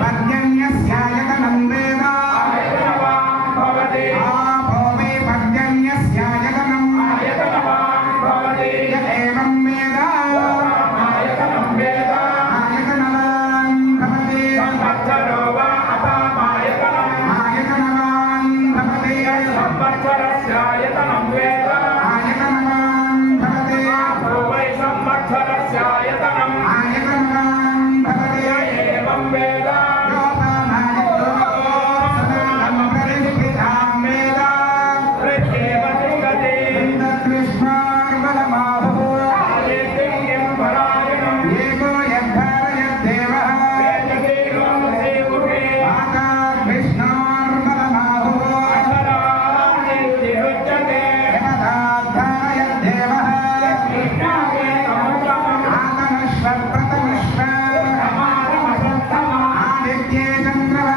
पर्जन्यस्यायतनं वेद आयतनवान् भवति आपो वै पर्जन्यस्यायतनं आयतनवान् भवति य एवं वेद आयतनं वेद आयतनवान् भवति संवत्सरो वा अपामायतनम् आयतनवान् भवति संवत्सरस्यायतनं वेद आयतनवान् भवति आपो वै संवत्सरस्यायतनम् आयतनवान् भवति य एवं वेद कृष्णार्बलमाहो